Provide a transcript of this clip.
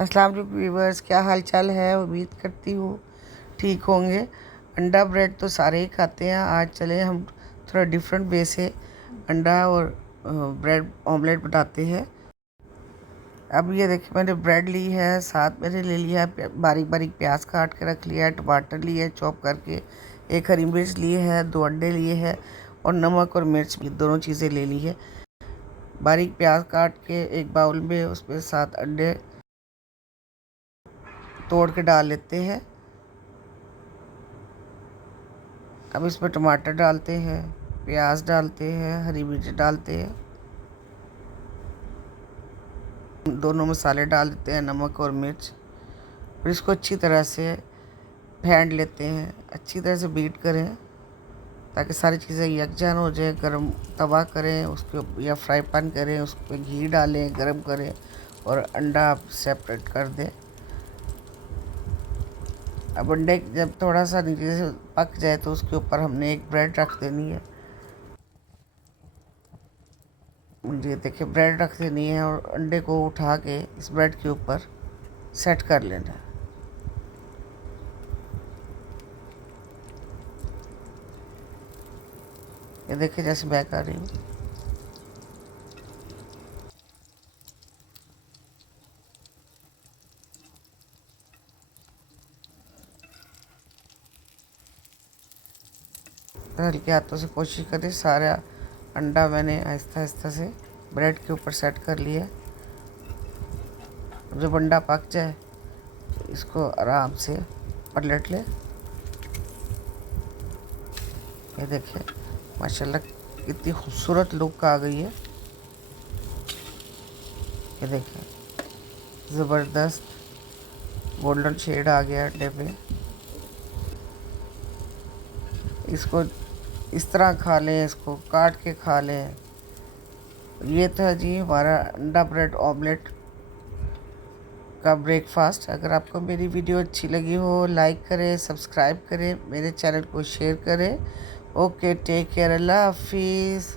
अस्सलाम वालेकुम व्यूवर्स, क्या हाल चाल है। उम्मीद करती हूँ ठीक होंगे। अंडा ब्रेड तो सारे ही खाते हैं। आज चले हम थोड़ा डिफरेंट वे से अंडा और ब्रेड ऑमलेट बनाते हैं। अब ये देखिए, मैंने ब्रेड ली है, साथ मैंने ले लिया है बारीक बारीक प्याज काट के रख लिया है, टमाटर लिए है चॉप करके, एक हरी मिर्च लिए है, 2 अंडे लिए है और नमक और मिर्च भी दोनों चीज़ें ले ली है। बारीक प्याज काट के एक बाउल में उसमें 7 अंडे तोड़ के डाल लेते हैं। अब इसमें टमाटर डालते हैं, प्याज डालते हैं, हरी मिर्च डालते हैं, दोनों मसाले डाल देते हैं, नमक और मिर्च। फिर इसको अच्छी तरह से फेंट लेते हैं, अच्छी तरह से बीट करें ताकि सारी चीज़ें यकजान हो जाए। गरम तवा करें उसके या फ्राई पैन करें, उस पर घी डालें, गरम करें और अंडा आप सेपरेट कर दें। अब अंडे जब थोड़ा सा नीचे से पक जाए तो उसके ऊपर हमने एक ब्रेड रख देनी है। ये देखिए, ब्रेड रख देनी है और अंडे को उठा के इस ब्रेड के ऊपर सेट कर लेना है। ये देखिए, जैसे मैं कर रही हूँ। हल्के हाथों से कोशिश करें, सारा अंडा मैंने आहिस्ता आहिस्ता से ब्रेड के ऊपर सेट कर लिया। जब अंडा पक जाए तो इसको आराम से पलट लें। ये देखिए, माशाल्लाह कितनी खूबसूरत लुक आ गई है। ये देखिए, ज़बरदस्त गोल्डन शेड आ गया अंडे पे। इसको इस तरह खा लें, इसको काट के खा लें। ये था जी हमारा अंडा ब्रेड ऑमलेट का ब्रेकफास्ट। अगर आपको मेरी वीडियो अच्छी लगी हो, लाइक करें, सब्सक्राइब करें, मेरे चैनल को शेयर करें। ओके, टेक केयर, अल्लाह हाफिज़।